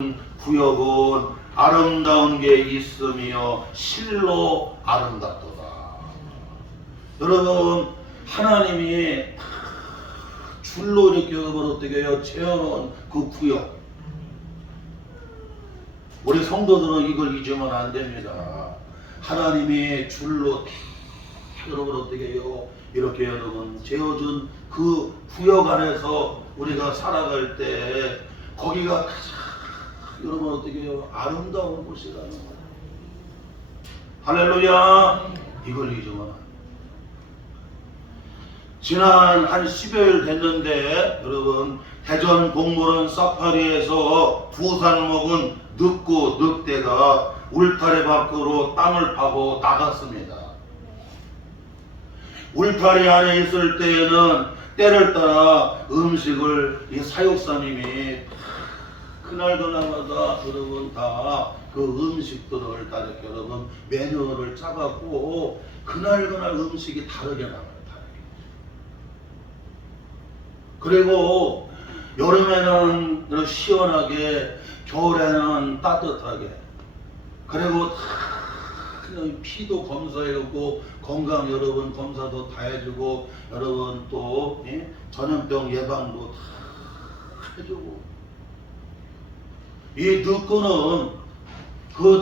구역은 아름다운 게 있으며 실로 아름답도다. 여러분, 하나님이 줄로 이렇게 여러분 어떻게 해요? 채워놓은 그 구역. 우리 성도들은 이걸 잊으면 안 됩니다. 하나님이 줄로 여러분 어떻게 해요? 이렇게 여러분 재어준 그 구역 안에서 우리가 살아갈 때 거기가 가장 여러분 어떻게 해요? 아름다운 곳이라는 거예요. 할렐루야. 이걸 잊으면 안 돼요. 지난 한 10여일 됐는데 여러분 대전 동물원 사파리에서 두 쌍목은 늑고 늑대가 울타리 밖으로 땅을 파고 나갔습니다. 울타리 안에 있을 때에는 때를 따라 음식을 이 사육사님이 그날마다 여러분 다 그 음식들을 다 이렇게 여러분 메뉴를 짜갖고 그날 음식이 다르게 나와요. 그리고 여름에는 시원하게, 겨울에는 따뜻하게. 그리고 그냥 피도 검사해주고 건강 여러분 검사도 다 해주고 여러분 또 전염병 예방도 다 해주고. 이 늑고는 그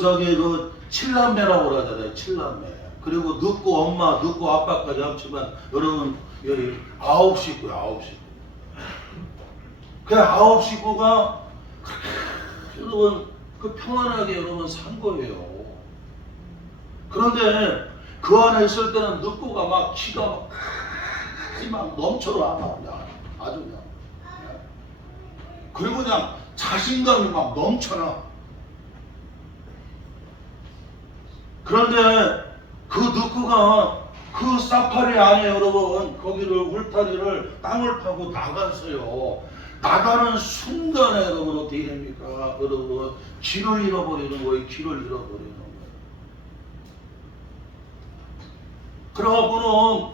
칠남매라고 그러잖아요. 칠남매. 그리고 늑고 엄마, 늑고 아빠까지 합치면 여러분 여기 9식구야. 9식구. 그 9식구가 여러분 그 평안하게 여러분 산 거예요. 그런데 그 안에 있을 때는 늑고가 막 기가 막 넘쳐나. 아주 그냥. 그리고 그냥 자신감이 막 넘쳐나. 그런데 그 늑고가 그 사파리 안에 여러분 거기를 울타리를 땅을 파고 나갔어요. 나가는 순간에 여러분 어떻게 됩니까? 여러분 길을 잃어버리는 거예요. 길을 잃어버리는 거예요. 그래갖고는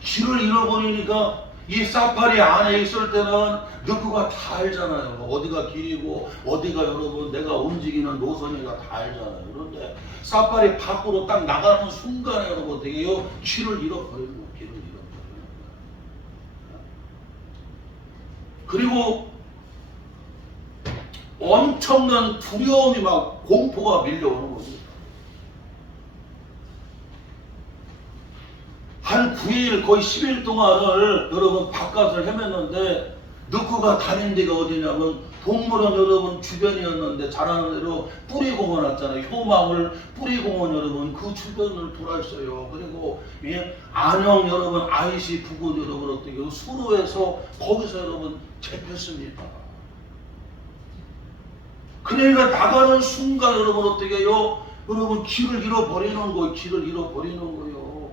길을 잃어버리니까 이 사파리 안에 있을 때는 늑고가 다 알잖아요. 어디가 길이고 어디가 여러분 내가 움직이는 노선이가 다 알잖아요. 그런데 사파리 밖으로 딱 나가는 순간에 여러분 어떻게 해요? 길을 잃어버리는 거예요. 길을 잃어버리는 거예요. 그리고 엄청난 두려움이 막 공포가 밀려오는 거죠. 한 9일 거의 10일 동안을 여러분 바깥을 헤맸는데 늑고가 다닌 데가 어디냐면 동물원 여러분 주변이었는데 자라는 대로 뿌리공원 왔잖아요. 효망을 뿌리공원 여러분 그 주변을 돌았어요. 그리고 안녕 여러분 IC 부근 여러분 어떻게 수로에서 거기서 여러분 잡혔습니다. 그러니까 나가는 순간 여러분 어떻게 해요? 여러분 길을 잃어버리는 거예요. 길을 잃어버리는 거예요.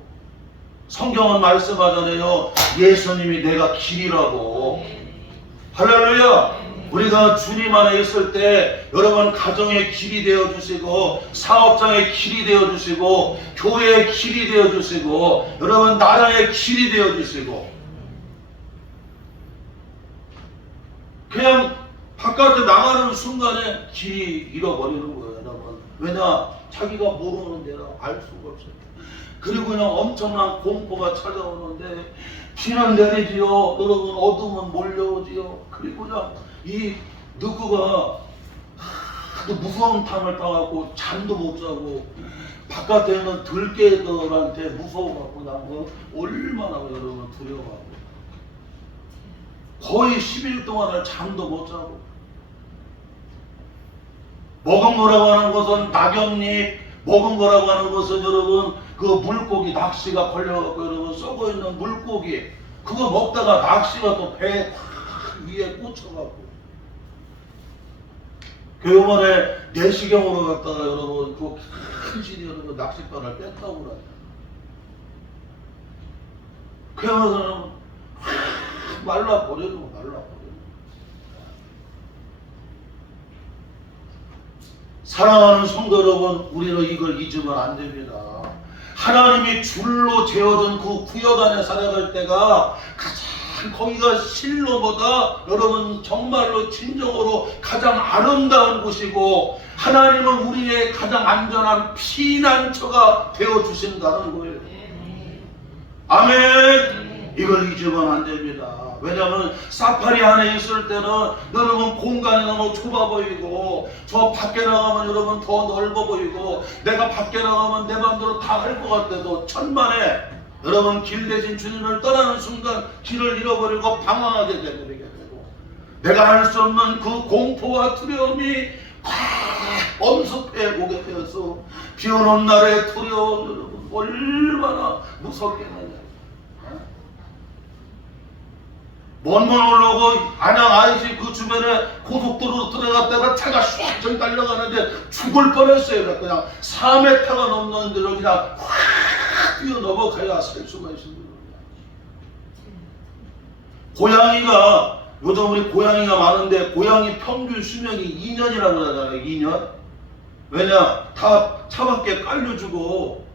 성경은 말씀하잖아요. 예수님이 내가 길이라고. 할렐루야. 우리가 주님 안에 있을 때 여러분 가정의 길이 되어주시고 사업장의 길이 되어주시고 교회의 길이 되어주시고 여러분 나라의 길이 되어주시고 그냥 바깥에 나가는 순간에 길이 잃어버리는 거예요. 여러분. 왜냐? 자기가 모르는 데라 알 수가 없어요. 그리고 그냥 엄청난 공포가 찾아오는데 비는 내리지요. 여러분 어둠은 몰려오지요. 그리고 그냥 이 늑고가 하도 무서운 탐을 타갖고 잠도 못 자고 바깥에 있는 들개들한테 무서워갖고 그냥 얼마나 여러분 두려워하고 거의 10일 동안을 잠도 못 자고 먹은 거라고 하는 것은 낙엽잎 먹은 거라고 하는 것은 여러분 그 물고기 낚시가 걸려갖고 여러분 썩어있는 물고기 그거 먹다가 낚시가 또 배 위에 꽂혀갖고 요번에 내시경으로 갔다가 여러분 그 큰신이 여러분 낚싯바늘 뺐다고 그러죠. 그러면서 말라버리는 거 말라버리는 사랑하는 성도 여러분, 우리는 이걸 잊으면 안 됩니다. 하나님이 줄로 재어준 그 구역 안에 살아갈 때가 가장 거기가 실로보다 여러분 정말로 진정으로 가장 아름다운 곳이고 하나님은 우리의 가장 안전한 피난처가 되어주신다는 거예요. 아멘. 이걸 잊으면 안 됩니다. 왜냐하면 사파리 안에 있을 때는 여러분 공간이 너무 좁아 보이고 저 밖에 나가면 여러분 더 넓어 보이고 내가 밖에 나가면 내 맘대로 다 할 것 같아도 천만에 여러분 길 대신 주님을 떠나는 순간 길을 잃어버리고 방황하게 되고 내가 할 수 없는 그 공포와 두려움이 엄습해 오게 되어서 비 오는 날에 두려운 여러분 얼마나 무섭겠느냐. 먼먼 올라오고 안양 IC 그 주변에 고속도로로 들어갔다가 차가 슉 저기 달려가는데 죽을 뻔했어요. 그냥 4m가 넘는 데로 그냥 확 뛰어 넘어가야 살 수가 있습니다. 고양이가 요즘 우리 고양이가 많은데 고양이 평균 수명이 2년이라고 하잖아요. 2년. 왜냐? 다 차밖에 깔려주고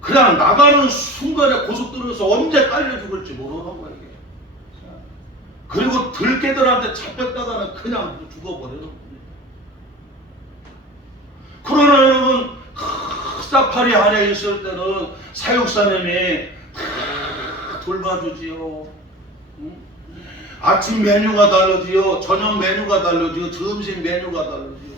그냥 나가는 순간에 고속도로에서 언제 깔려 죽을지 모르는 거야 이게. 그리고 들개들한테 잡혔다가는 그냥 죽어버리는 거예요. 그러나 여러분 사파리 안에 있을 때는 사육사님이 다 돌봐주지요. 아침 메뉴가 다르지요. 저녁 메뉴가 다르지요. 점심 메뉴가 다르지요.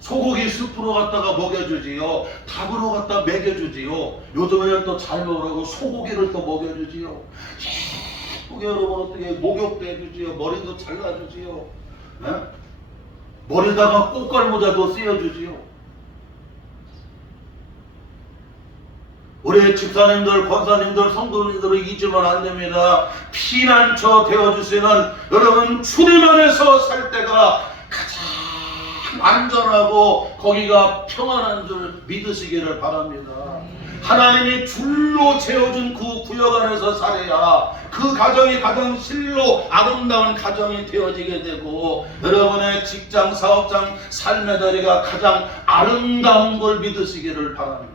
소고기 스프로 갖다가 먹여주지요. 닭으로 갖다 먹여주지요. 요즘에는 또 잘 먹으라고 소고기를 또 먹여주지요. 예쁘게 여러분 어떻게 목욕도 해주지요. 머리도 잘라주지요. 머리다가 꽃갈모자도 쓰여주지요. 우리 집사님들, 권사님들, 성도님들을 잊으면 안 됩니다. 피난처 되어주시는 여러분 주님 안에서 살 때가 가장 안전하고 거기가 평안한 줄 믿으시기를 바랍니다. 하나님이 줄로 재어준 그 구역 안에서 살아야 그 가정이 가장 실로 아름다운 가정이 되어지게 되고 여러분의 직장, 사업장, 삶의 자리가 가장 아름다운 걸 믿으시기를 바랍니다.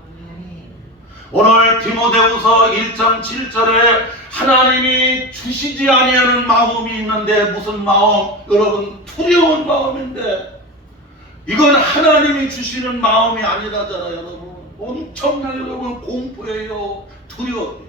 오늘 디모데후서 1장 7절에 하나님이 주시지 아니하는 마음이 있는데 무슨 마음? 여러분 두려운 마음인데 이건 하나님이 주시는 마음이 아니라잖아요. 여러분 엄청난 여러분 공포예요. 두려워요.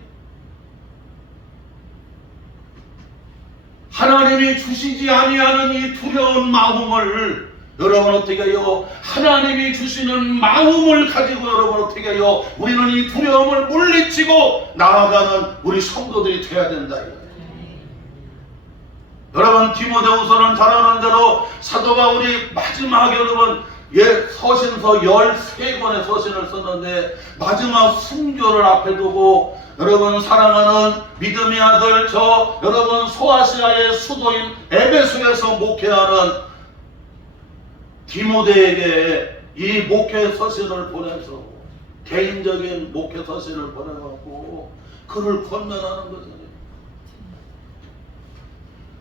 하나님이 주시지 아니하는 이 두려운 마음을 여러분 어떻게 해요? 하나님이 주시는 마음을 가지고 여러분 어떻게 해요? 우리는 이 두려움을 물리치고 나아가는 우리 성도들이 돼야 된다. 여러분 디모데후서는 잘 아는 대로 사도 바울이 마지막에 여러분 서신서 13권의 서신을 썼는데 마지막 순교를 앞에 두고 여러분 사랑하는 믿음의 아들 저 여러분 소아시아의 수도인 에베소에서 목회하는 디모데에게 이 목회 서신을 보내서 개인적인 목회 서신을 보내갖고 그를 권면하는 거잖아요.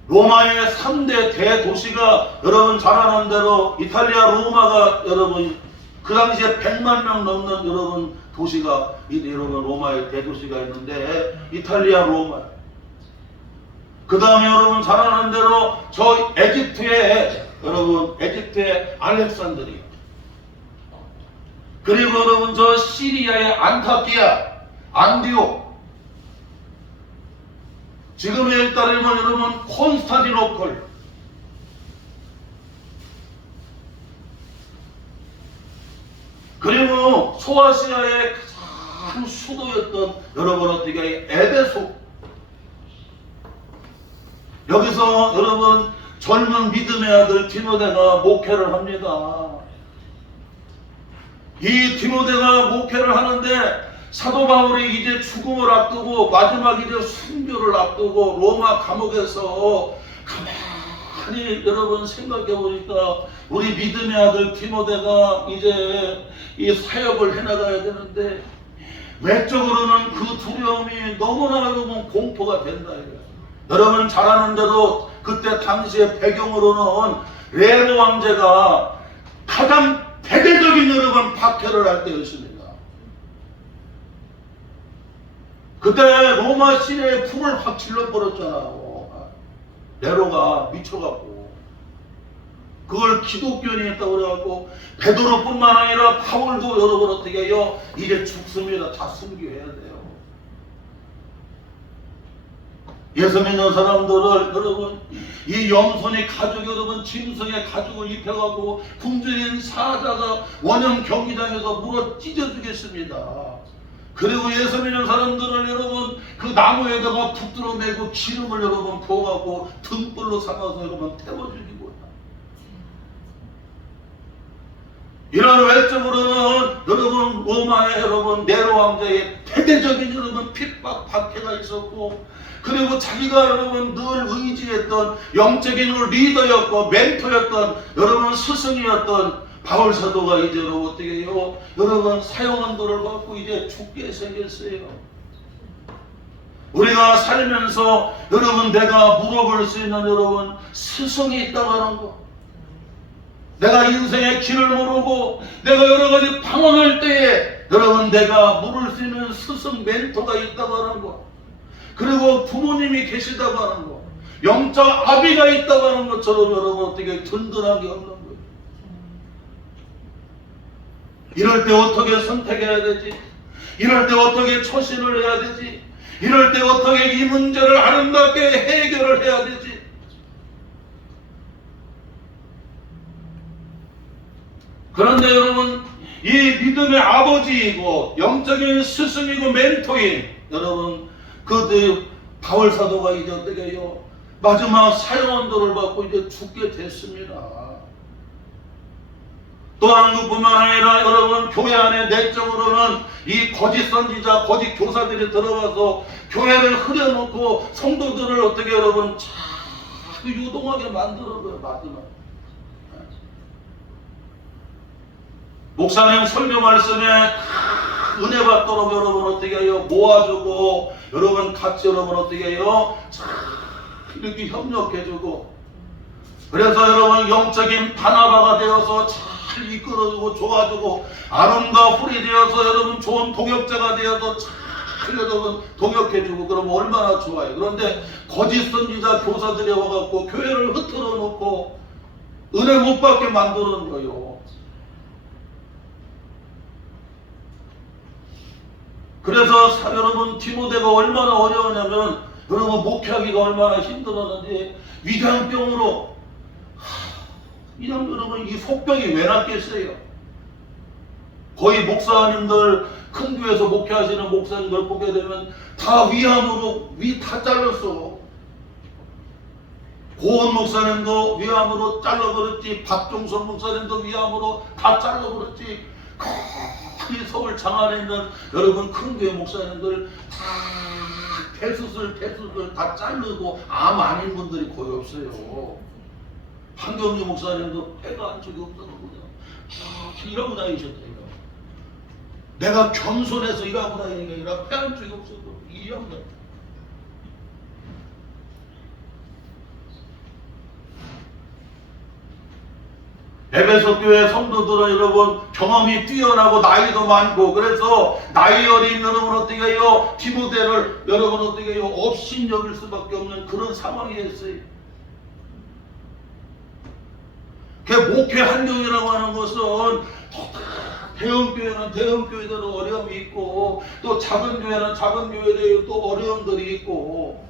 로마의 3대 대도시가 여러분 잘 아는 대로 이탈리아 로마가 여러분 그 당시에 100만 명 넘는 여러분 도시가 여러분 로마의 대도시가 있는데 이탈리아 로마 그 다음에 여러분 잘 아는 대로 저 에집트의 여러분 에집트의 알렉산드리아 그리고 여러분 저 시리아의 안타키아 안디옥 지금에 따르면 여러분 콘스탄티노플 그리고 소아시아의 가장 수도였던 여러분 어떻게 에베소 여기서 여러분 젊은 믿음의 아들 디모데가 목회를 합니다. 이 디모데가 목회를 하는데 사도 바울이 이제 죽음을 앞두고 마지막 이제 순교를 앞두고 로마 감옥에서 가만히 여러분 생각해 보니까 우리 믿음의 아들 디모데가 이제 이 사역을 해나가야 되는데 외적으로는 그 두려움이 너무나 여러분 공포가 된다. 여러분 잘 아는 대로 그때 당시의 배경으로는 네로 왕제가 가장 대대적인 여러분 박해를 할 때였습니다. 그때 로마 시내에 불을 확 질러버렸잖아요. 네로가 미쳐갖고 그걸 기독교인이 했다고 그래갖고 베드로뿐만 아니라 바울도 여러분 어떻게 해요? 이제 죽습니다. 다 순교해야 돼요. 예수 믿는 사람들을 여러분 이 염손이 가죽 여러분 짐승의 가죽을 입혀가고 굶주린 사자가 원형 경기장에서 물어 찢어주겠습니다. 그리고 예수 믿는 사람들을 여러분 그 나무에다가 붙들어 매고 기름을 여러분 부어가고 등불로 삼아서 여러분 태워주기보다 이런 외적으로는 여러분 로마의 여러분 네로 왕자의 대대적인 여러분 핍박 박해가 있었고 그리고 자기가 여러분 늘 의지했던 영적인 리더였고 멘토였던 여러분 스승이었던 바울 사도가 이제 어떻게 해요? 여러분 사형언도를 받고 이제 죽게 생겼어요. 우리가 살면서 여러분 내가 물어볼 수 있는 여러분 스승이 있다고 하는 거, 내가 인생의 길을 모르고 내가 여러 가지 방황할 때에 여러분 내가 물을 수 있는 스승 멘토가 있다고 하는 거, 그리고 부모님이 계시다고 하는 거, 영적 아비가 있다고 하는 것처럼 여러분 어떻게 든든한 게 없는 거예요. 이럴 때 어떻게 선택해야 되지? 이럴 때 어떻게 처신을 해야 되지? 이럴 때 어떻게 이 문제를 아름답게 해결을 해야 되지? 그런데 여러분 이 믿음의 아버지이고 영적인 스승이고 멘토인 여러분 그 바울 사도가 이제 어떻게 해요? 마지막 사형언도를 받고 이제 죽게 됐습니다. 또한 그뿐만 아니라 여러분 교회 안에 내적으로는 이 거짓 선지자 거짓 교사들이 들어와서 교회를 흐려놓고 성도들을 어떻게 여러분 자꾸 유동하게 만들어줘요. 마지막 목사님 설교 말씀에 은혜 받도록 여러분 어떻게 해요? 모아주고 여러분 같이 여러분 어떻게 해요? 이렇게 협력해주고 그래서 여러분 영적인 바나바가 되어서 잘 이끌어주고 도와주고 아론과 훌이 되어서 여러분 좋은 동역자가 되어서 잘 여러분 동역해주고 그러면 얼마나 좋아요. 그런데 거짓 선지자 교사들이 와갖고 교회를 흐트러 놓고 은혜 못 받게 만드는 거예요. 그래서 여러분 디모데가 얼마나 어려우냐면 여러분 목회하기가 얼마나 힘들었는지 위장병으로 이런 여러분 이 속병이 왜 났겠어요? 거의 목사님들 큰 교회에서 목회하시는 목사님들 보게 되면 다 위암으로 위 다 잘랐어. 고은 목사님도 위암으로 잘라버렸지, 박종선 목사님도 위암으로 다 잘라버렸지. 이 서울 장안에 있는 여러분 큰 교회 목사님들 다 폐수술 다 자르고 암 아닌 분들이 거의 없어요. 한경주 목사님도 폐가 한쪽이 없다고 그냥 일하고 다니셨대요. 내가 겸손해서 일하고 다니는 게 아니라 폐 한쪽이 없어도 일하고 다니. 에베소 교회 성도들은 여러분 경험이 뛰어나고 나이도 많고 그래서 나이 어린 여러분 어떻게 해요? 디모데를 여러분 어떻게 해요? 업신여길 수밖에 없는 그런 상황이었어요. 그 목회 환경이라고 하는 것은 대형교회는 대형교회대로 어려움이 있고 또 작은 교회는 작은 교회대로 또 어려움들이 있고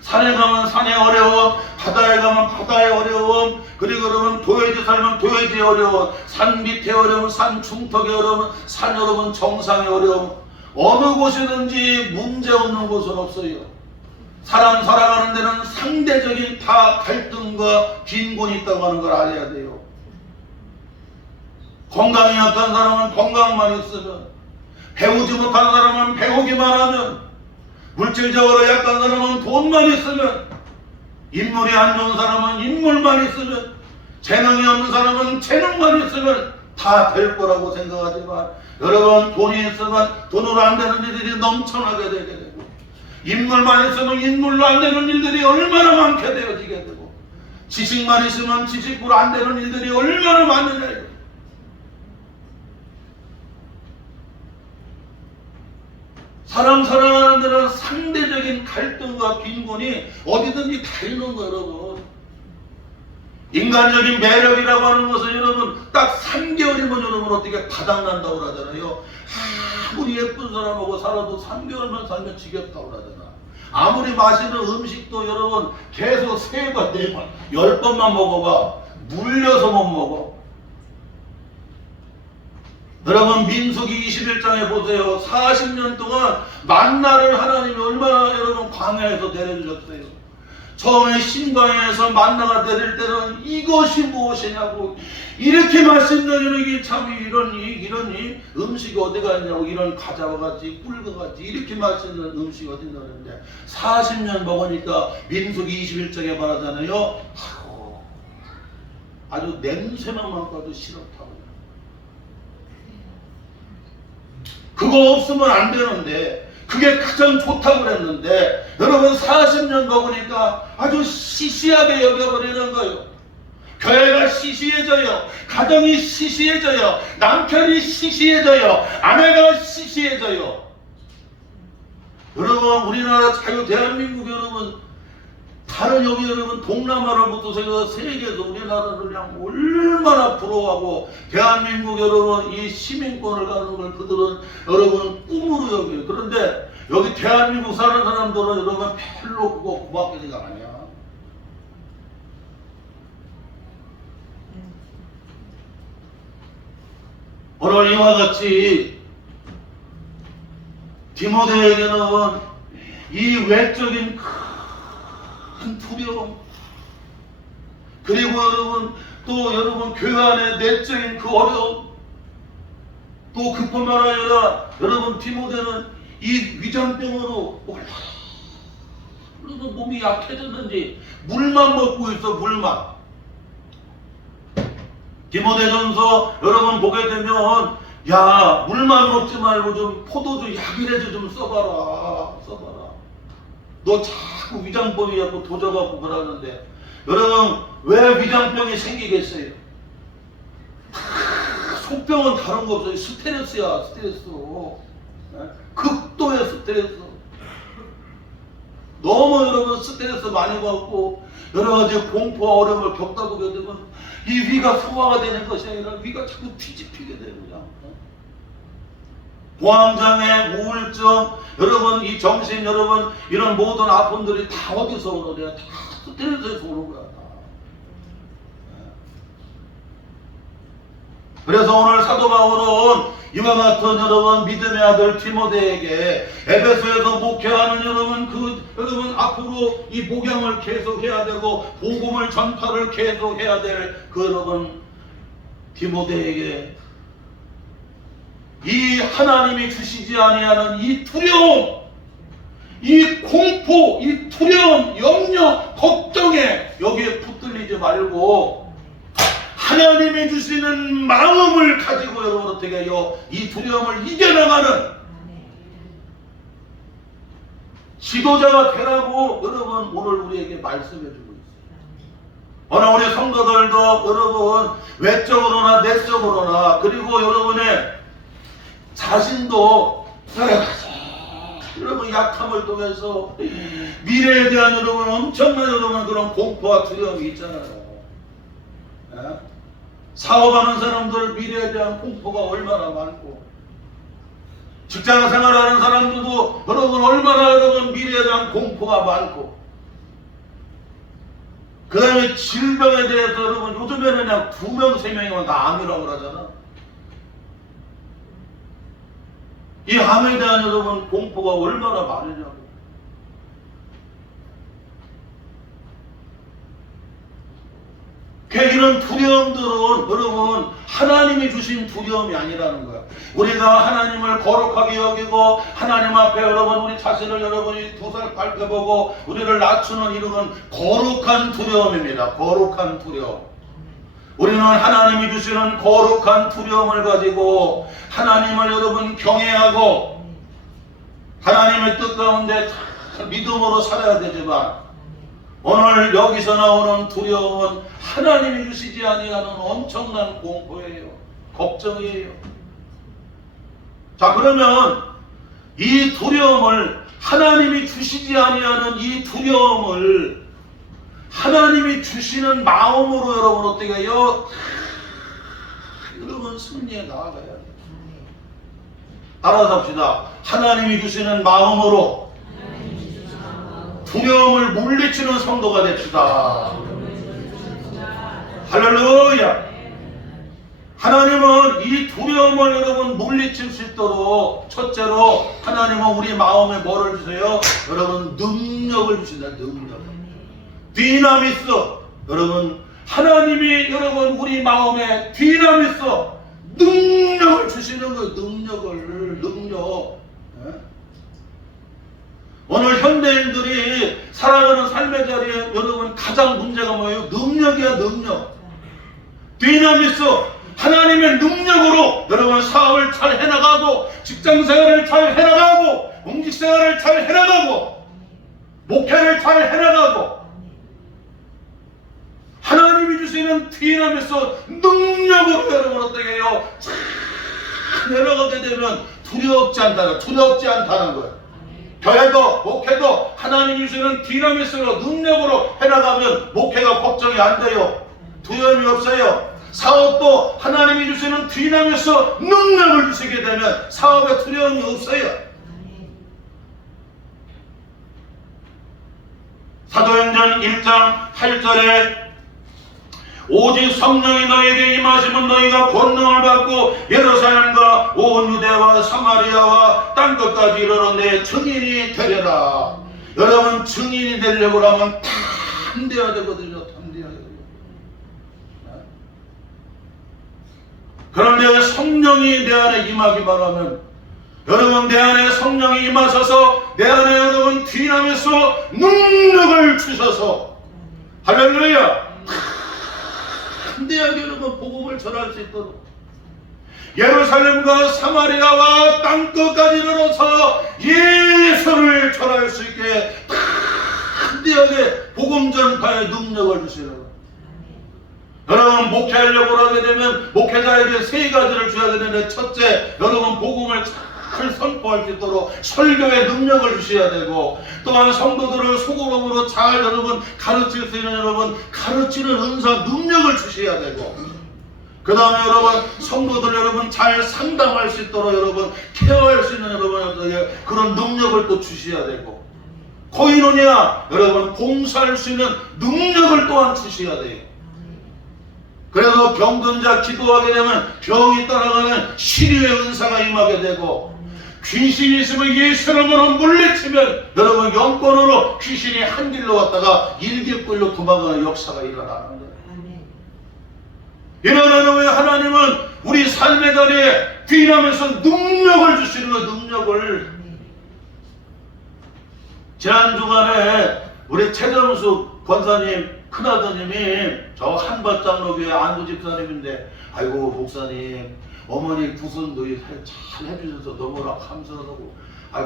산에 가면 산의 어려움, 바다에 가면 바다의 어려움, 그리고 여러분 도회지 살면 도회지의 어려움, 산 밑에 어려움, 산 중턱의 어려움, 산 여러분 정상의 어려움, 어느 곳이든지 문제 없는 곳은 없어요. 사람 살아가는 데는 상대적인 다 갈등과 빈곤이 있다고 하는 걸 알아야 돼요. 건강이 약한 사람은 건강만 있으면, 배우지 못한 사람은 배우기만 하면, 물질적으로 약한 사람은 돈만 있으면, 인물이 안 좋은 사람은 인물만 있으면, 재능이 없는 사람은 재능만 있으면 다 될 거라고 생각하지만 여러분 돈이 있으면 돈으로 안 되는 일들이 넘쳐나게 되게 되고 인물만 있으면 인물로 안 되는 일들이 얼마나 많게 되어지게 되고 지식만 있으면 지식으로 안 되는 일들이 얼마나 많으냐 이거. 사람 사랑하는 데는 상대적인 갈등과 빈곤이 어디든지 다 있는 거예요, 여러분. 인간적인 매력이라고 하는 것은 여러분 딱 3개월이면 여러분 어떻게 바닥난다고 그러잖아요. 아무리 예쁜 사람하고 살아도 3개월만 살면 지겹다고 그러잖아. 아무리 맛있는 음식도 여러분 계속 3번, 4번, 10번만 먹어봐. 물려서 못 먹어. 여러분 민수기 21장에 보세요. 40년 동안 만나를 하나님이 얼마나 여러분 광야에서 내려주셨어요. 처음에 신광야에서 만나가 내릴 때는 이것이 무엇이냐고, 이렇게 맛있는 이게 참 이런 음식이 어디가 있냐고, 이런 과자와 같이 꿀과 같이 이렇게 맛있는 음식이 어디 있냐는데 40년 먹으니까 민수기 21장에 말하잖아요. 아주 냄새만 맡아도 싫었다고. 그거 없으면 안 되는데, 그게 가장 좋다고 그랬는데 여러분 40년 먹으니까 아주 시시하게 여겨버리는 거예요. 교회가 시시해져요. 가정이 시시해져요. 남편이 시시해져요. 아내가 시시해져요. 여러분 우리나라 자유 대한민국 여러분, 다른 여기 여러분 동남아로부터 해서 세계에서 우리나라를 그냥 얼마나 부러워하고 대한민국 여러분 이 시민권을 갖는 걸 그들은 여러분 꿈으로 여겨요. 그런데 여기 대한민국 사는 사람들은 여러분 별로 그거 고맙게 생각 안 해요. 오늘 이와 같이 디모데에게는 이 외적인 큰 두려움, 그리고 여러분 또 여러분 교회 안에 내적인 그 어려움, 또 그뿐만 아니라 여러분 디모데는 이 위장병으로 얼마나 여러분 몸이 약해졌는지 물만 먹고 있어. 물만. 디모데전서 여러분 보게 되면 야 물만 먹지 말고 좀 포도주 약이라도 좀 써봐라. 너 자꾸 위장병이 자꾸 도져갖고 그러는데 여러분 왜 위장병이 생기겠어요? 속병은 다른 거 없어요. 스트레스야, 스트레스. 극도의 스트레스. 너무 여러분 스트레스 많이 받고 여러 가지 공포와 어려움을 겪다 보게 되면 이 위가 소화가 되는 것이 아니라 위가 자꾸 뒤집히게 됩니다. 공황장애, 우울증, 여러분 이 정신 여러분 이런 모든 아픔들이 다 어디서 오는 거야? 다 스트레스에서 오는 거야. 그래서 오늘 사도 바울은 이와 같은 여러분 믿음의 아들 디모데에게 에베소에서 목회하는 여러분 앞으로 이 목양을 계속해야 되고 복음을 전파를 계속해야 될 그 여러분 디모데에게 이 하나님이 주시지 아니하는 이 두려움, 이 공포, 이 두려움, 염려, 걱정에 여기에 붙들리지 말고 하나님이 주시는 마음을 가지고 여러분 어떻게 해요? 이 두려움을 이겨나가는 지도자가 되라고 여러분 오늘 우리에게 말씀해 주고 있어요. 오늘 우리 성도들도 여러분 외적으로나 내적으로나 그리고 여러분의 자신도 여러 가지 여러분 약함을 통해서 미래에 대한 여러분 엄청난 여러분 그런 공포와 두려움이 있잖아요. 사업하는 사람들 미래에 대한 공포가 얼마나 많고, 직장 생활하는 사람들도 여러분 얼마나 여러분 미래에 대한 공포가 많고, 그 다음에 질병에 대해서 여러분 요즘에는 그냥 2명 3명이면 다 암이라고 그러잖아. 이 암에 대한 여러분 공포가 얼마나 많으냐고. 이런 두려움들은 여러분 하나님이 주신 두려움이 아니라는 거야. 우리가 하나님을 거룩하게 여기고 하나님 앞에 여러분 우리 자신을 여러분이 2살 밝혀보고 우리를 낮추는 이런 거룩한 두려움입니다. 거룩한 두려움. 우리는 하나님이 주시는 거룩한 두려움을 가지고 하나님을 여러분 경외하고 하나님의 뜻 가운데 믿음으로 살아야 되지만, 오늘 여기서 나오는 두려움은 하나님이 주시지 아니하는 엄청난 공포예요. 걱정이에요. 자, 그러면 이 두려움을 하나님이 주시지 아니하는 이 두려움을 하나님이 주시는 마음으로 여러분 어떻게 해요? 여러분 승리에 나아가야 돼요. 알아서 합시다. 하나님이 주시는 마음으로 두려움을 물리치는 성도가 됩시다. 할렐루야. 하나님은 이 두려움을 여러분 물리칠 수 있도록 첫째로 하나님은 우리 마음에 뭐를 주세요? 여러분 능력을 주신다. 능력. 디나미스. 여러분 하나님이 여러분 우리 마음에 디나미스 능력을 주시는 그 능력. 예? 오늘 현대인들이 살아가는 삶의 자리에 여러분 가장 문제가 뭐예요? 능력이야. 능력. 디나미스. 하나님의 능력으로 여러분 사업을 잘 해나가고 직장생활을 잘 해나가고 공직생활을 잘 해나가고 목회를 잘 해나가고 하나님이 주시는 디나미스 능력으로 여러분 어떻게 해요? 잘 해나가게 되면 두렵지 않다는 거예요. 교회도 목회도 하나님이 주시는 디나미스로 능력으로 해나가면 목회가 걱정이 안 돼요. 두려움이 없어요. 사업도 하나님이 주시는 디나미스 능력을 주시게 되면 사업에 두려움이 없어요. 사도행전 1장 8절에 오직 성령이 너에게 임하시면 너희가 권능을 받고 예루살렘과 온 유대와 사마리아와 땅끝까지 이르러 내 증인이 되리라. 여러분 증인이 되려고 하면 담대해야 되거든요. 그런데 성령이 내 안에 임하기만 하면 여러분 내 안에 성령이 임하셔서 내 안에 여러분 디나미스 능력을 주셔서 할렐루야 담대하게 여러분 복음을 전할 수 있도록 예루살렘과 사마리아와 땅끝까지 이르러서 예수를 전할 수 있게 담대하게 복음 전파의 능력을 주시는 여러분 목회하려고 하게 되면 목회자에게 세 가지를 줘야 되는데 첫째 여러분 복음을 잘 선포할 수 있도록 설교의 능력을 주셔야 되고 또한 성도들을 소그룹으로 잘 여러분 가르칠 수 있는 여러분 가르치는 은사 능력을 주셔야 되고 그 다음에 여러분 성도들 여러분 잘 상담할 수 있도록 여러분 케어할 수 있는 여러분 그런 능력을 또 주셔야 되고 코이노니아 여러분 봉사할 수 있는 능력을 또한 주셔야 돼요. 그래서 병든 자 기도하게 되면 병이 떠나가는 치료의 은사가 임하게 되고 귀신이 있으면 예수 이름으로 물리치면 여러분 영권으로 귀신이 한 길로 왔다가 일격불로 도망가는 역사가 일어나는 거예요. 이러는 왜 하나님은 우리 삶의 자리에 뒤나면서 능력을 주시는 거예요. 능력을. 지난 주간에 우리 최정숙 권사님 큰아드님이 저 한밭장로교회 안수 집사님인데 아이고 목사님 어머니 구순도 잘 해주셔서 너무나 감사하다고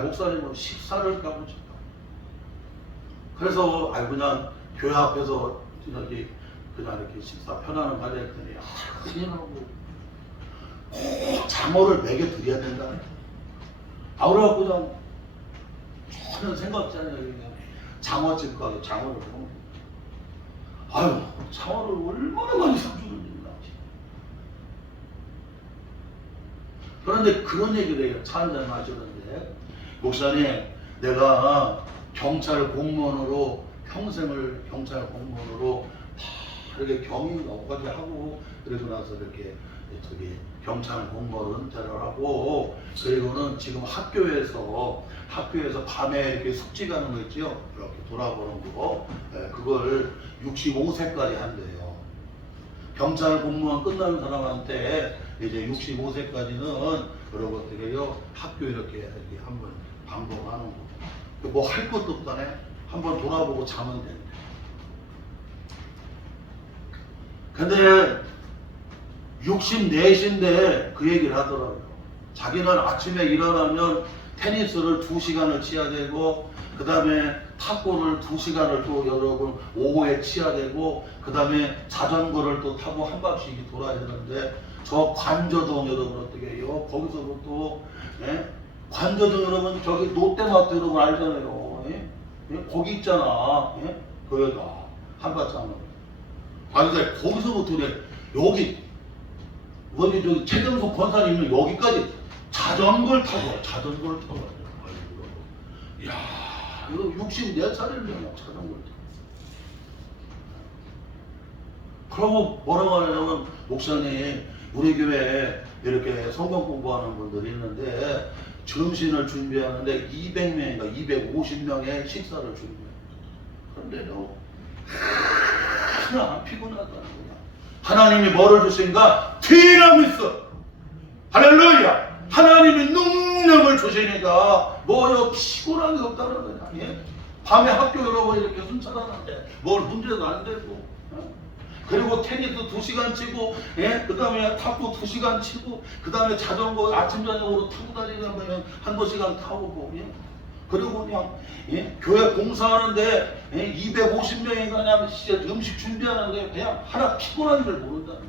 목사님은 식사를 가고 싶다. 그래서 그냥 교회 앞에서 그냥 이렇게 식사 편안한 자리에 했더니 큰일하고 꼭 장어를 먹여드려야 된다. 그래갖고 그냥 전혀 생각지 않아요. 그냥 장어집 가서 장어를 먹는 장어를 얼마나 많이 사주는지 몰랐지. 그런데 그런 얘기를 해요. 차 한잔 마시는데 목사님 내가 경찰 공무원으로 평생을 경찰 공무원으로 다 이렇게 경위 업까지 하고 그리고 나서 이렇게 저기 경찰 공무원 은퇴를 하고 그리고는 지금 학교에서 밤에 이렇게 숙지 가는 거 있죠? 이렇게 돌아보는 거 그걸 65세까지 한대요. 경찰 공무원 끝나는 사람한테 이제 65세까지는 여러분 어떻게 해요? 학교 이렇게 한번 방법하는 거. 뭐 할 것도 없다네. 한번 돌아보고 자면 된대. 근데 64인데 그 얘기를 하더라고요. 자기는 아침에 일어나면 테니스를 2시간을 치야 되고 그 다음에 탁구를 2시간을 또 여러분 오후에 치야 되고 그 다음에 자전거를 또 타고 한 바퀴 돌아야 되는데 저 관저동 여러분 어떻게 해요? 거기서부터 관저도 여러분 저기 롯데마트 여러분 알잖아요. 예? 예? 거기 있잖아. 예? 거기다 한바탕. 아니 근데 거기서부터 그래 여기 저기 최정석 권사님은 여기까지 자전거를 타고 와요. 자전거를 타고 와요. 이야 이거 64살이면 자전거를 타고. 그러고 뭐라고 하냐면 목사님 우리 교회에 이렇게 성경 공부하는 분들이 있는데 점심을 준비하는데 200명인가 250명의 식사를 준비해요. 그런데도 하나 피곤하다는 거야. 하나님이 뭐를 주신가? 디나미스. 할렐루야. 하나님이 능력을 주시니까 뭐요 피곤한 게 없다는 거야. 예? 밤에 학교 여러분 이렇게 순찰하는데 뭘 문제도 안 되고. 그리고 테니스 2시간 치고, 예? 그 다음에 탁구 2시간 치고, 그 다음에 자전거 아침 저녁으로 타고 다니면 1~2시간 타고, 예? 그리고 그냥, 예? 교회 공사하는데, 예? 250명이 그냥 음식 준비하는데 그냥 하나 피곤한 걸 모른다는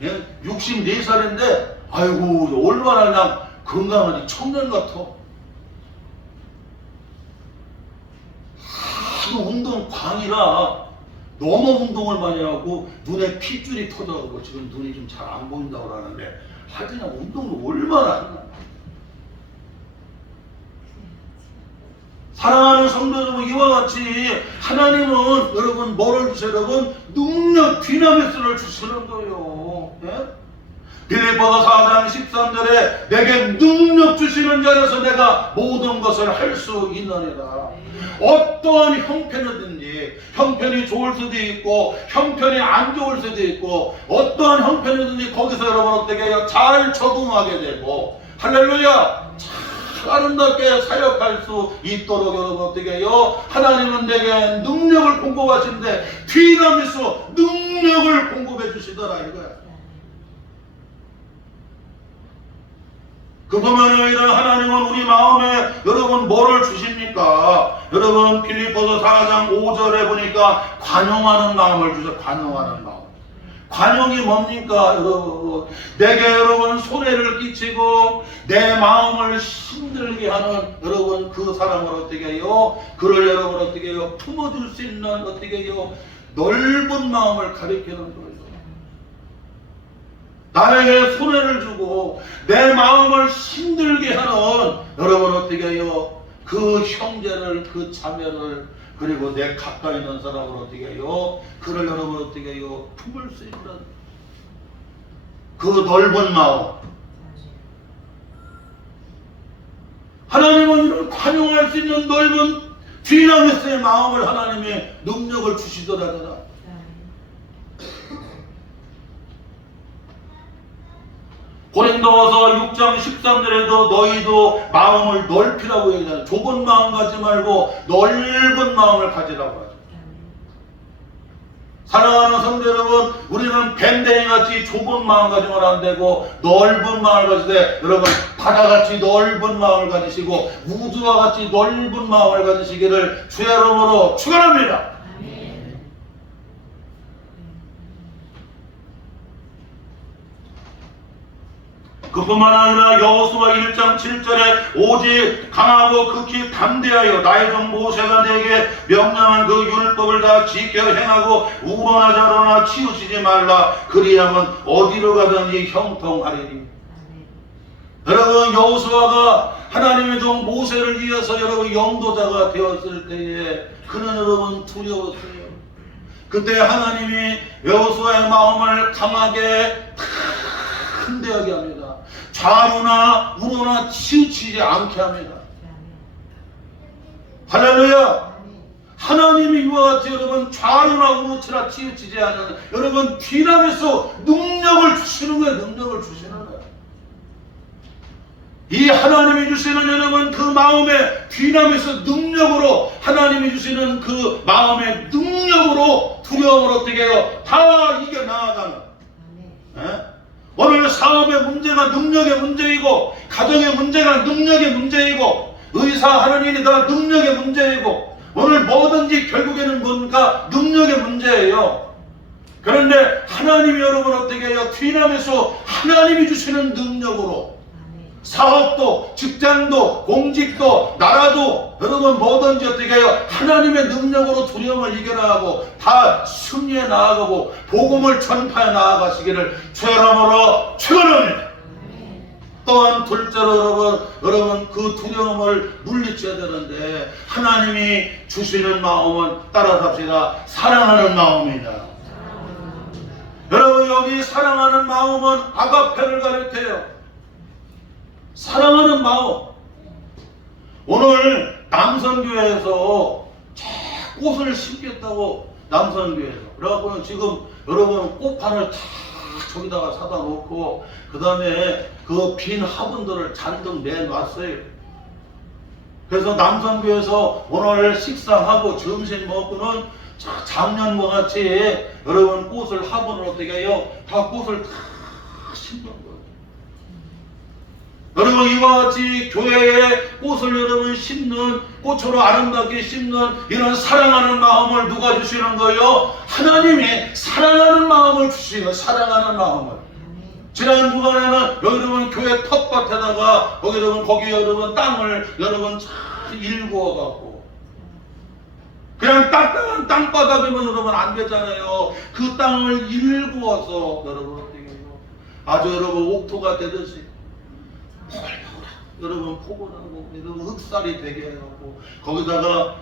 거예요. 예? 64살인데, 아이고, 얼마나 그냥 건강하니 청년 같아. 하도 운동 광이라 너무 운동을 많이 하고 눈에 핏줄이 터져가고 지금 눈이 좀 잘 안 보인다고 그러는데 하여튼 운동을 얼마나 하나. 사랑하는 성도 여러분 이와 같이 하나님은 여러분 뭐를 주세요 여러분? 능력 디나미스를 주시는 거예요. 예? 빌립보서 4장 13절에 내게 능력 주시는 자라서 내가 모든 것을 할 수 있느니라. 어떠한 형편이든지 형편이 좋을 수도 있고 형편이 안 좋을 수도 있고 어떠한 형편이든지 거기서 여러분 어떻게 해요? 잘 적응하게 되고 할렐루야 잘 아름답게 사역할 수 있도록 여러분 어떻게 해요? 하나님은 내게 능력을 공급하시는데 디나미스 능력을 공급해 주시더라 이거야. 그뿐만 아니라 하나님은 우리 마음에 여러분 뭐를 주십니까? 여러분 빌립보서 4장 5절에 보니까 관용하는 마음을 주셔. 관용하는 마음. 관용이 뭡니까? 여러분 내게 여러분 손해를 끼치고 내 마음을 힘들게 하는 여러분 그 사람을 어떻게 해요? 그를 여러분 어떻게 해요? 품어줄 수 있는 어떻게 해요? 넓은 마음을 가리키는 거예요. 나에게 손해를 주고 내 마음을 힘들게 하는 여러분 어떻게 해요? 그 형제를 그 자매를 그리고 내 가까이 있는 사람을 어떻게 해요? 그를 여러분 어떻게 해요? 품을 수 있는 그 넓은 마음. 하나님은 이런 관용할 수 있는 넓은 디나미스의 마음을 하나님이 능력을 주시더라더라. 고린도서 6장 13절에도 너희도 마음을 넓히라고 얘기하잖아요. 좁은 마음 가지 말고 넓은 마음을 가지라고 하죠. 사랑하는 성도 여러분, 우리는 밴댕이 같이 좁은 마음 가지면 안 되고 넓은 마음을 가질 때 여러분 바다같이 넓은 마음을 가지시고 우주와 같이 넓은 마음을 가지시기를 주의 이름으로 축원합니다. 그뿐만 아니라 여호수아 1장 7절에 오직 강하고 극히 담대하여 나의 종 모세가 내게 명령한 그 율법을 다 지켜 행하고 우러나 저러나 치우치지 말라. 그리하면 어디로 가든지 형통하리니. 여러분 여호수아가 하나님의 종 모세를 위해서 여러분 영도자가 되었을 때에 그는 여러분 두려웠어요. 그때 하나님이 여호수아의 마음을 강하게 담대하게 합니다. 좌로나 우로나 치우치지 않게 합니다. 할렐루야. 하나님이 이와 같이 여러분 좌로나 우로나 치우치지 않는 여러분 디나미스 능력을 주시는 거예요. 능력을 주시는 거예요. 이 하나님이 주시는 여러분 그 마음의 디나미스 능력으로 하나님이 주시는 그 마음의 능력으로 두려움을 어떻게 해요? 다 이겨나가는. 오늘 사업의 문제가 능력의 문제이고 가정의 문제가 능력의 문제이고 의사하는 일이 다 능력의 문제이고 오늘 뭐든지 결국에는 뭔가 능력의 문제예요. 그런데 하나님이 여러분 어떻게 해요? 디나미스 하나님이 주시는 능력으로 사업도, 직장도, 공직도, 나라도, 여러분 뭐든지 어떻게 해요? 하나님의 능력으로 두려움을 이겨나가고 다 승리해 나아가고 복음을 전파해 나아가시기를 주의 이름으로 축원합니다. 또한 둘째로 여러분 그 두려움을 물리쳐야 되는데 하나님이 주시는 마음은 따라합시다. 사랑하는 마음이다. 여러분 여기 사랑하는 마음은 아가페를 가르쳐요. 사랑하는 마음. 오늘 남선교회에서 꽃을 심겠다고 남선교회에서 그래갖고 지금 여러분 꽃판을 다 저기다가 사다 놓고 그 다음에 그 빈 화분들을 잔뜩 내놨어요. 그래서 남선교회에서 오늘 식사하고 점심 먹고는 작년과 같이 여러분 꽃을 화분을 어떻게 해요? 다 꽃을 다 심는 거예요. 여러분 이와 같이 교회에 꽃을 여러분 심는 꽃으로 아름답게 심는 이런 사랑하는 마음을 누가 주시는 거예요? 하나님이 사랑하는 마음을 주시는 거예요. 사랑하는 마음을. 지난 주간에는 여러분 교회 텃밭에다가 거기 여러분 땅을 여러분 잘 일구어 갖고 그냥 딱딱한 땅바닥이면 여러분 안 되잖아요. 그 땅을 일구어서 여러분 어떻게 해요? 아주 여러분 옥토가 되듯이 여러분 포근하고 여러분 흑살이 되게 해갖고 거기다가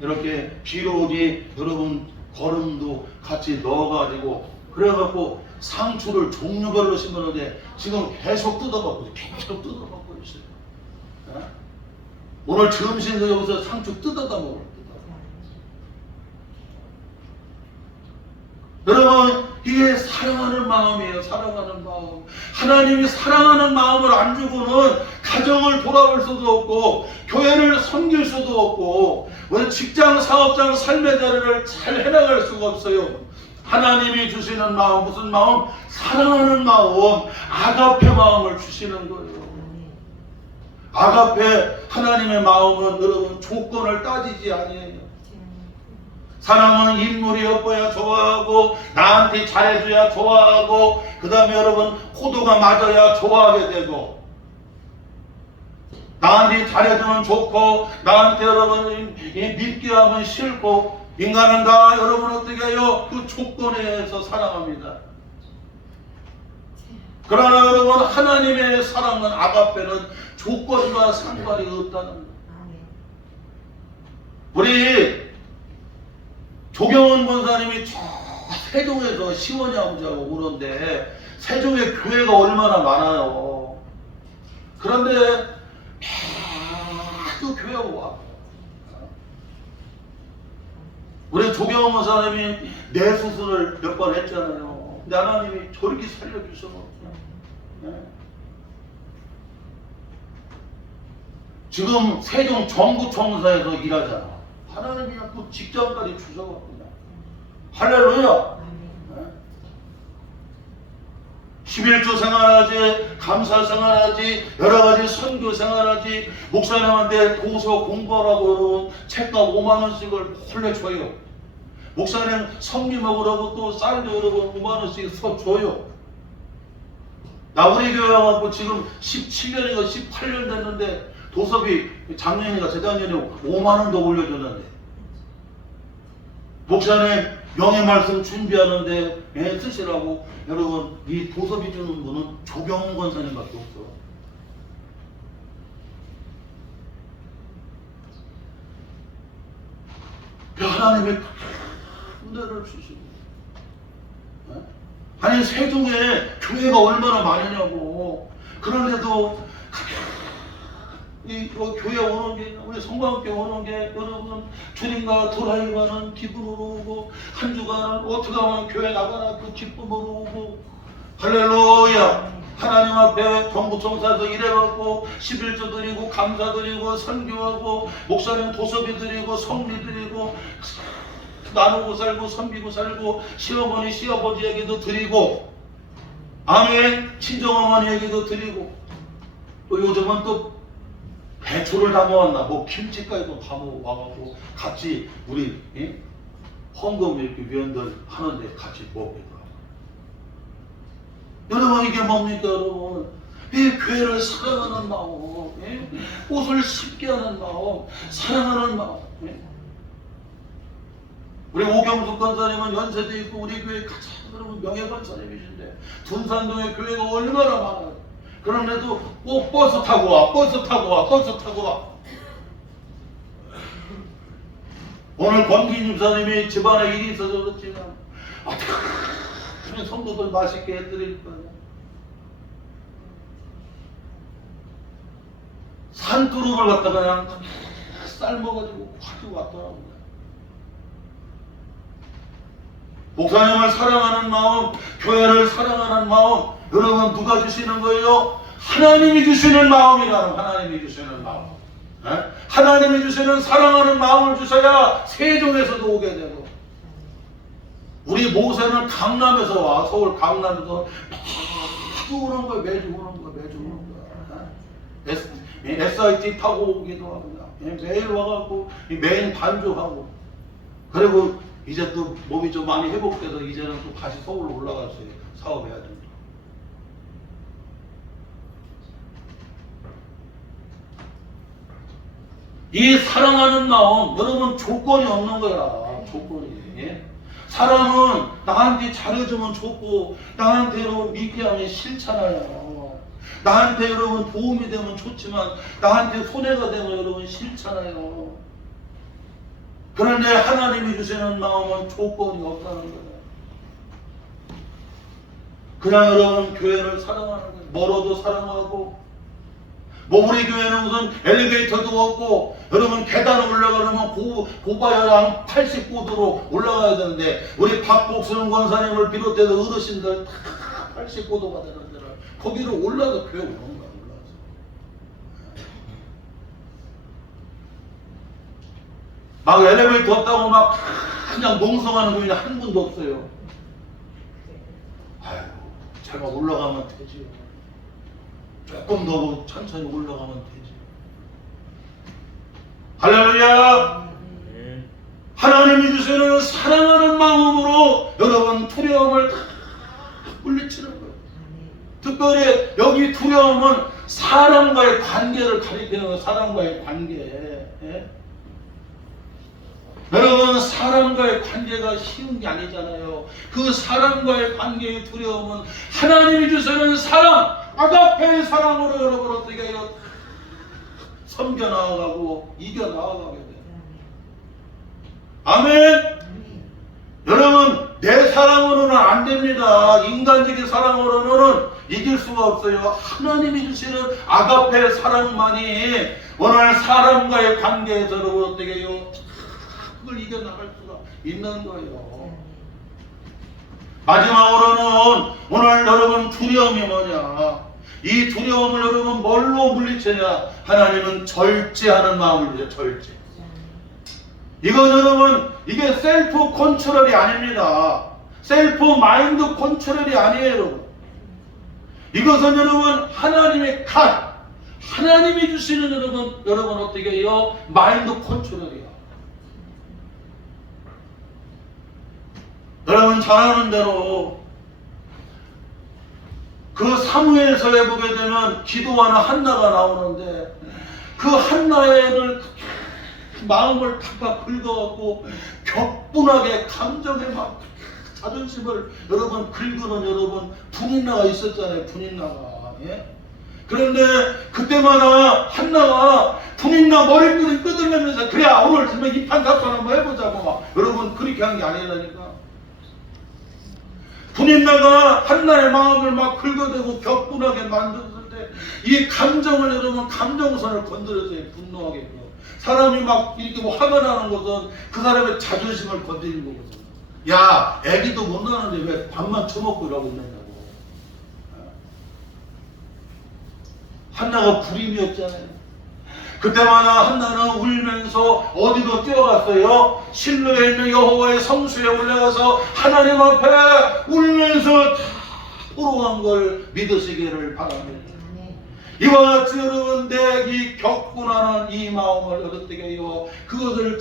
이렇게 비료지 여러분 거름도 같이 넣어가지고 그래갖고 상추를 종류별로 심었는데 지금 계속 뜯어먹고 있어요. 오늘 점심도 여기서 상추 뜯어다 먹어요. 여러분 이게 사랑하는 마음이에요. 사랑하는 마음. 하나님이 사랑하는 마음을 안 주고는 가정을 돌아볼 수도 없고 교회를 섬길 수도 없고 직장 사업장 삶의 자리를 잘 해나갈 수가 없어요. 하나님이 주시는 마음 무슨 마음? 사랑하는 마음, 아가페 마음을 주시는 거예요. 아가페 하나님의 마음은 여러분 조건을 따지지 아니에요. 사랑은 인물이 예뻐야 좋아하고 나한테 잘해줘야 좋아하고 그 다음에 여러분 호도가 맞아야 좋아하게 되고 나한테 잘해주면 좋고 나한테 여러분 믿게 하면 싫고 인간은 다 여러분 어떻게 해요? 그 조건에 의해서 사랑합니다. 그러나 여러분 하나님의 사랑은 아가페는 조건과 상관이 없다는 거예요. 우리 조경원 권사님이 저 세종에서 시원이 아버지하고 오는데 세종에 교회가 얼마나 많아요. 그런데 또 교회가 와. 우리 조경원 권사님이 뇌 수술을 몇 번 했잖아요. 근데 하나님이 저렇게 살려주셔서 지금 세종 정부청사에서 일하잖아. 하나님이 그 직장까지 주셔갖고 할렐루야. 11조 생활하지, 감사 생활하지, 여러가지 선교 생활하지, 목사님한테 도서 공부하라고 여러분 책값 5만원씩을 홀려 줘요. 목사님 성리 먹으라고 또 쌀도 여러분 5만원씩 줘요. 나 우리 교회 와갖고 지금 17년인가 18년 됐는데 도서비 작년인가 재작년에 5만원 더 올려줬는데 목사님 명예 말씀 준비하는데 쓰시라고 여러분 이 도서비 주는 분은 조경원 권사님밖에 없어. 하나님의 은혜를 주시고 아니 세종에 교회가 얼마나 많으냐고. 그런데도 이 교회 오는 게 우리 성광교회 오는 게 여러분 주님과 도라이가는 기쁨으로 오고 한 주간 어떻게 하면 교회 나가나 그 기쁨으로 오고 할렐루야. 하나님 앞에 정부청사에서 일해갖고 11조 드리고 감사 드리고 선교하고 목사님 도서비 드리고 성리 드리고 나누고 살고 섬기고 살고 시어머니 시아버지에게도 드리고 아멘 친정어머니에게도 드리고 또 요즘은 또 배추를 담아왔나 뭐 김치까지도 담아와가지고 같이 우리 헌금 이렇게 위원들 하는데 같이 먹기도 하고. 여러분 이게 뭡니까 여러분? 이 교회를 사랑하는 마음, 예? 옷을 씹게 하는 마음, 사랑하는 마음. 예? 우리 오경숙 권사님은 연세대 있고 우리 교회 가장 여러분 명예 권사님이신데 둔산동에 교회가 얼마나 많아요. 그런데도 꼭 버스 타고 와, 버스 타고 와, 버스 타고 와. 오늘 권기인 집사님이 집안에 일이 있어서 그렇지만 어떻게 성도들 맛있게 해드릴 거야. 산두릅을 갖다가 그냥 삶아가지고 가지고 왔더라고요. 목사님을 사랑하는 마음, 교회를 사랑하는 마음, 여러분 누가 주시는 거예요? 하나님이 주시는 마음이라는, 하나님이 주시는 마음. 에? 하나님이 주시는 사랑하는 마음을 주셔야 세종에서도 오게 되고. 우리 모세는 강남에서 와, 서울 강남에서 매주 오는 거야, 매주 오는 거야, 매주 오는 거야. SIT 타고 오기도 하고, 매일 와갖고 매일 반주하고. 그리고 이제 또 몸이 좀 많이 회복돼서 이제는 또 다시 서울로 올라갔어요. 사업해야 됩니다. 이 사랑하는 마음, 여러분 조건이 없는 거야. 조건이. 예? 사람은 나한테 잘해주면 좋고 나한테 여러분 믿게 하면 싫잖아요. 나한테 여러분 도움이 되면 좋지만 나한테 손해가 되면 여러분 싫잖아요. 그런데 하나님이 주시는 마음은 조건이 없다는 거예요. 그냥 여러분 교회를 사랑하는 거예요. 멀어도 사랑하고, 뭐 우리 교회는 무슨 엘리베이터도 없고 여러분 계단 올라가려면 고바야 89도로 올라가야 되는데 우리 박복순 권사님을 비롯해서 어르신들 다 89도가 되는 데를 거기를 올라서 교회 오는 거야. 막 엘리베이터 없다고 막 그냥 농성하는 분이 한 분도 없어요. 아이고, 제가 올라가면 되지요. 조금 더 천천히 올라가면 되지. 할렐루야! 하나님이 주시는 사랑하는 마음으로 여러분 두려움을 다 물리치는 거예요. 특별히 여기 두려움은 사람과의 관계를 가리키는 거예요. 사람과의 관계. 예? 여러분 사람과의 관계가 쉬운 게 아니잖아요. 그 사람과의 관계의 두려움은 하나님이 주시는 사랑, 아가페의 사랑으로 여러분 어떻게 해요? 섬겨 나아가고 이겨 나아가게 돼요. 아멘. 여러분 내 사랑으로는 안 됩니다. 인간적인 사랑으로는 이길 수가 없어요. 하나님이 주시는 아가페의 사랑만이 오늘 사람과의 관계에서 여러분 어떻게 해요? 그걸 이겨나갈 수가 있는 거예요. 마지막으로는 오늘 여러분 두려움이 뭐냐? 이 두려움을 여러분 뭘로 물리치냐? 하나님은 절제하는 마음을 주세요. 절제. 이건 여러분 이게 셀프 컨트롤이 아닙니다. 셀프 마인드 컨트롤이 아니에요. 여러분. 이것은 여러분 하나님의 칸, 하나님이 주시는 여러분 어떻게 해요? 마인드 컨트롤이에요. 여러분 잘 아는 대로 그 사무엘서에 보게 되면 기도하는 한나가 나오는데 그 한나를 마음을 탁 긁어갖고 격분하게 감정에 막 자존심을 여러분 긁는 여러분 분인나가 있었잖아요. 분인나가. 예? 그런데 그때마다 한나가 분인나 머리끈을 끄들면서 그래 오늘 정말 입한사건 한번 해보자고 여러분 그렇게 한 게 아니라니까. 분인나가 한나의 마음을 막 긁어대고 격분하게 만들었을 때 이 감정을 여러분 감정선을 건드렸어요. 분노하게. 사람이 막 이렇게 뭐 화가 나는 것은 그 사람의 자존심을 건드리는 거거든. 야 애기도 못 나는데 왜 밥만 처먹고 이러고 있느냐고. 한나가 불임이었잖아요. 그때마다 한나는 울면서 어디로 뛰어갔어요? 실로에 있는 여호와의 성수에 올라가서 하나님 앞에 울면서 다 토로한 걸 믿으시기를 바랍니다. 이와 같이 여러분 내 이 격분하는 이 마음을 어떻게 해요? 그것을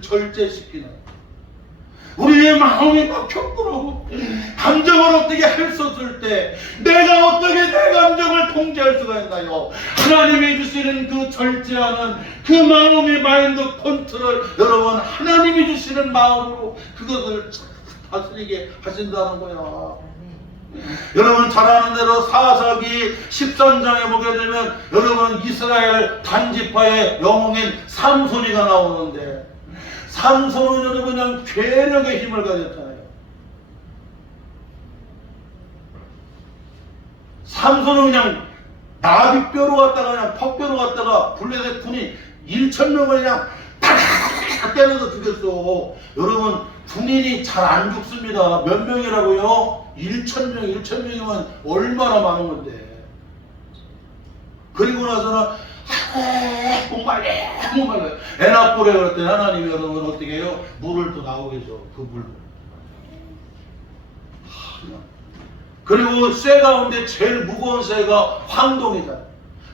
절제시키는 우리의 마음이 막혔고 감정을 어떻게 할 수 없을 때 내가 어떻게 내 감정을 통제할 수가 있나요? 하나님이 주시는 그 절제하는 그 마음의 마인드 컨트롤, 여러분 하나님이 주시는 마음으로 그것을 다스리게 하신다는 거야. 여러분 잘 아는 대로 사사기 13장에 보게 되면 여러분 이스라엘 단지파의 영웅인 삼손이가 나오는데, 삼손은 여러분 그냥 괴력의 힘을 가졌잖아요. 삼손은 그냥 나비뼈로 갔다가 그냥 퍽뼈로 갔다가 블레셋 군이 1,000명을 그냥 탁 때려서 죽였어. 여러분 군인이 잘 안 죽습니다. 몇 명이라고요? 1,000명. 1,000명이면 얼마나 많은 건데. 그리고 나서는 목말라요. 에나꼴에 그랬더니 하나님이 여러분 어떻게 해요? 물을 또 나오게 해줘. 그 물. 그리고 쇠 가운데 제일 무거운 쇠가 황동이다.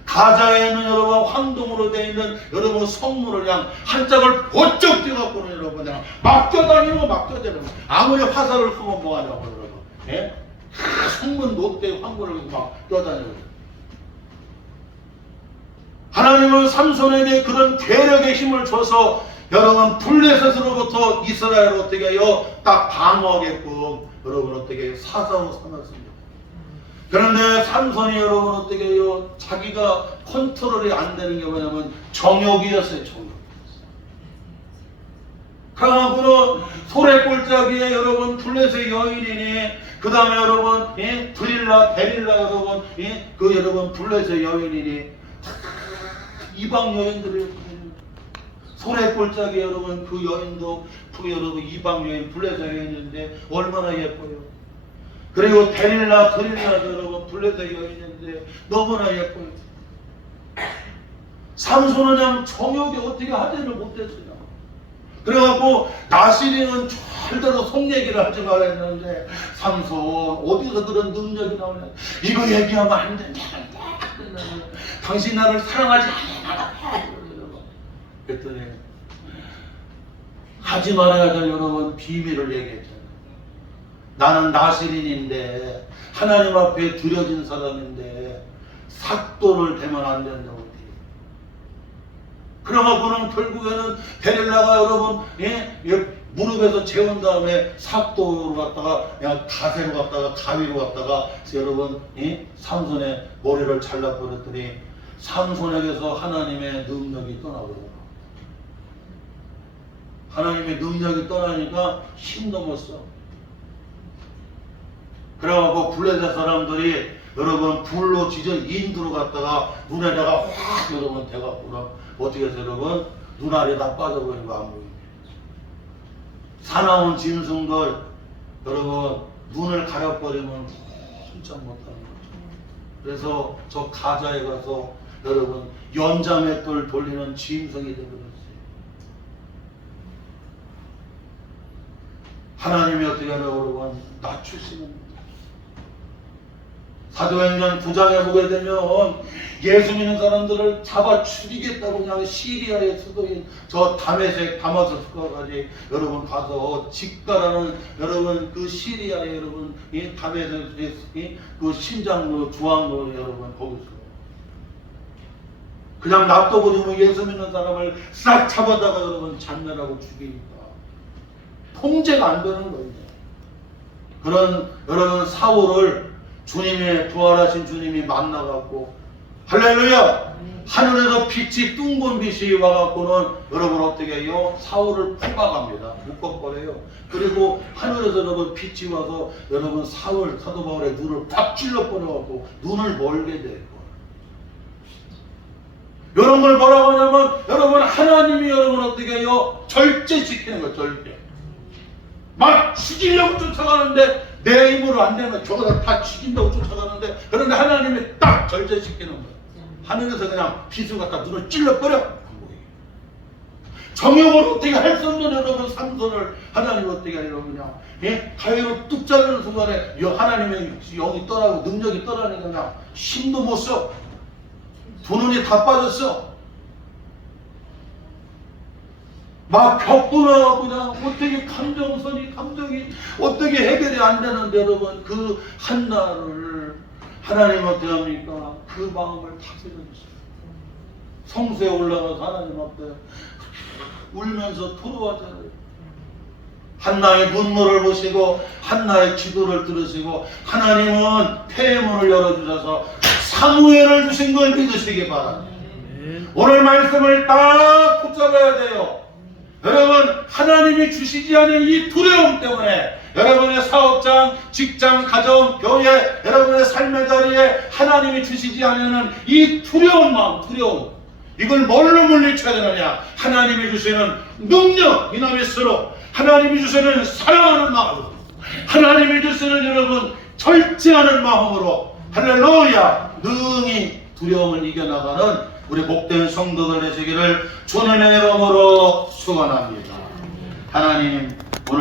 가자에 있는 여러분 황동으로 되어 있는 여러분 성문을 그냥 한 짝을 번쩍 뛰어갖고는 여러분 그냥 막 뛰어다니고 막 뛰어다니고, 아무리 화살을 쏘면 뭐하냐고 여러분. 예? 성문 높대 황문을 막 뛰어다니고. 하나님은 삼손에게 그런 괴력의 힘을 줘서 여러분 블레셋으로부터 이스라엘을 어떻게 해요? 딱 방어하게끔 여러분 어떻게 해요? 사사로 삼았습니다. 그런데 삼손이 여러분 어떻게 해요? 자기가 컨트롤이 안 되는 게 뭐냐면 정욕이었어요. 정욕. 그러고는 소래골짜기에 여러분 블레셋 여인이니, 그 다음에 여러분 데릴라 여러분 그 여러분 블레셋 여인이니 이방 여인들을 소래골짜기 여러분 그 여인도 그 여러분 이방 여인 블레셋 여인인데 얼마나 예뻐요. 그리고 데릴라 여러분 블레셋 여인인데 너무나 예뻐요. 삼손은 그냥 정욕이 어떻게 하지를 못했어요. 그래갖고 나시리는 절대로 속 얘기를 하지 말아야 되는데, 삼손 어디서 그런 능력이 나오냐, 이거 얘기하면 안 된다. 당신 나를 사랑하지 않아. 그랬더니 하지 말아야 될 여러분 비밀을 얘기했잖아요. 나는 나시린인데 하나님 앞에 드려진 사람인데 삭도를 대면 안 된다고. 그러고는 결국에는 데릴라가 여러분 무릎에서 재운 다음에 삭도로 갔다가 그냥 가세로 갔다가 가위로 갔다가 여러분 삼손의 머리를 잘라버렸더니 삼손에게서 하나님의 능력이 떠나버려요. 하나님의 능력이 떠나니까 힘도 못 써. 그래갖고 블레셋 사람들이 여러분 불로 지져 인두로 갔다가 눈에다가 확 여러분 대갖고 어떻게 해서 여러분 눈알이 다 빠져버리고 안 보입니다. 사나운 짐승들 여러분 눈을 가려버리면 꼼짝 못하는 거죠. 그래서 저 가자에 가서 여러분 연자맷돌 돌리는 짐승이 되어버렸어요. 하나님이 어떻게 하려고 여러분 낮추시는 사도행전 9장에 보게 되면 예수 믿는 사람들을 잡아 죽이겠다고 그냥 시리아의 수도인 저 다마스커스까지 여러분 가서 직가라는 여러분 그 시리아의 여러분 이 다메섹의 그 심장로 중앙로 여러분 거기서 그냥 놔둬버리면 예수 믿는 사람을 싹 잡아다가 여러분 잔멸하고 죽이니까 통제가 안 되는 거예요. 그런 여러분 사울을 주님의 부활하신 주님이 만나갖고 할렐루야! 하늘에서 빛이 둥근 빛이 와갖고는 여러분 어떻게 해요? 사울을 풀어갑니다. 묶어버려요. 그리고 하늘에서 여러분 빛이 와서 여러분 사울 사도 바울의 눈을 팍 찔러버려갖고 눈을 멀게 돼요. 이런 걸 뭐라고 하냐면 여러분 하나님이 여러분 어떻게 해요? 절제시키는 거예요. 절제. 막 죽이려고 쫓아가는데 내 힘으로 안 되면 저거를 다 죽인다고 쫓아가는데, 그런데 하나님이 딱 절제시키는 거예요. 하늘에서 그냥 비수 갖다 눈을 찔러버려. 정욕을 어떻게 할 수 없는 여러분 삼손을 하나님 어떻게 하려고 그냥 가위로 뚝 자르는 순간에 하나님의 영이 떠나고 능력이 떠나니까 그냥 힘도 못 써. 두 눈이 다 빠졌어. 막 겪구나 그냥 어떻게 감정이 어떻게 해결이 안 되는데 여러분 그 한나를 하나님 어떻게 합니까? 그 마음을 다스려주세요. 성수에 올라가서 하나님 앞에 울면서 토로하잖아요. 한나의 눈물을 보시고 한나의 기도를 들으시고 하나님은 태문을 열어주셔서 사무엘을 주신 걸 믿으시기 바랍니다. 오늘 말씀을 딱 붙잡아야 돼요. 여러분 하나님이 주시지 않은 이 두려움 때문에 여러분의 사업장, 직장, 가정, 교회, 여러분의 삶의 자리에 하나님이 주시지 않는 이 두려운 마음, 두려움, 이걸 뭘로 물리쳐야 되느냐? 하나님이 주시는 능력, 디나미스로, 하나님이 주시는 사랑하는 마음, 하나님이 주시는 여러분 절제하는 마음으로 할렐루야 능히 두려움을 이겨나가는 우리 복된 성도들 되시기를 주님의 이름으로 축원합니다. 하나님